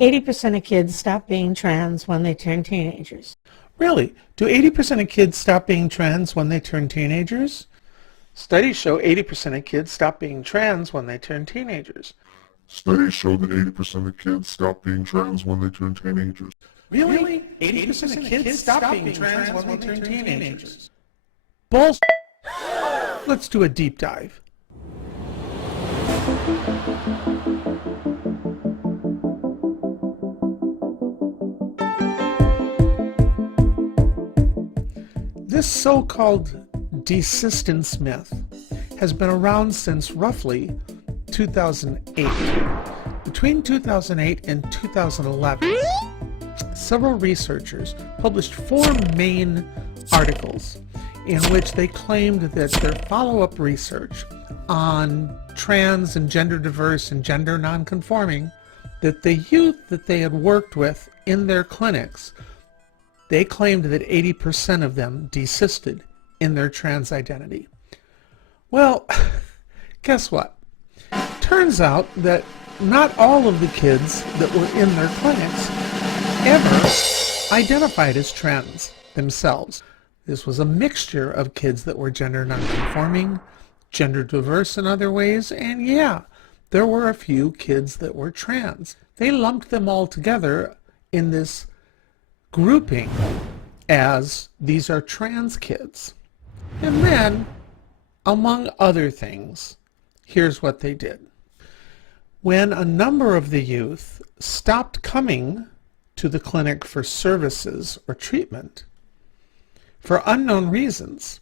80% of kids stop being trans when they turn teenagers. Really? Do 80% of kids stop being trans when they turn teenagers? Studies show 80% of kids stop being trans when they turn teenagers. Studies show that 80% of kids stop being trans when they turn teenagers. Really? 80% of kids stop being trans when they turn teenagers. Bull. Let's do a deep dive. This so-called desistance myth has been around since roughly 2008. Between 2008 and 2011, several researchers published 4 main articles in which they claimed that their follow-up research on trans and gender diverse and gender nonconforming, that the youth that they had worked with in their clinics, they claimed that 80% of them desisted in their trans identity. Well, guess what? Turns out that not all of the kids that were in their clinics ever identified as trans themselves. This was a mixture of kids that were gender nonconforming, gender diverse in other ways, and yeah, there were a few kids that were trans. They lumped them all together in this grouping as these are trans kids. And then, among other things, here's what they did. When a number of the youth stopped coming to the clinic for services or treatment, for unknown reasons,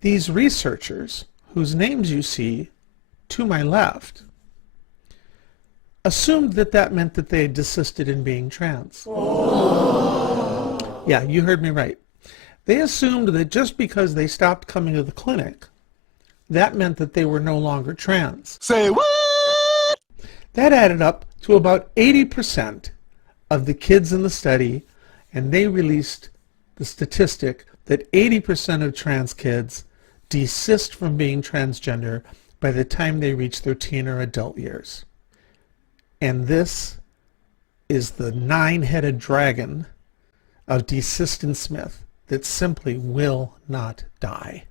these researchers, whose names you see to my left, assumed that that meant that they had desisted in being trans. Yeah, you heard me right. They assumed that just because they stopped coming to the clinic, that meant that they were no longer trans. Say what? That added up to about 80% of the kids in the study, and they released the statistic that 80% of trans kids desist from being transgender by the time they reach their teen or adult years. And this is the 9-headed dragon of desistance myth that simply will not die.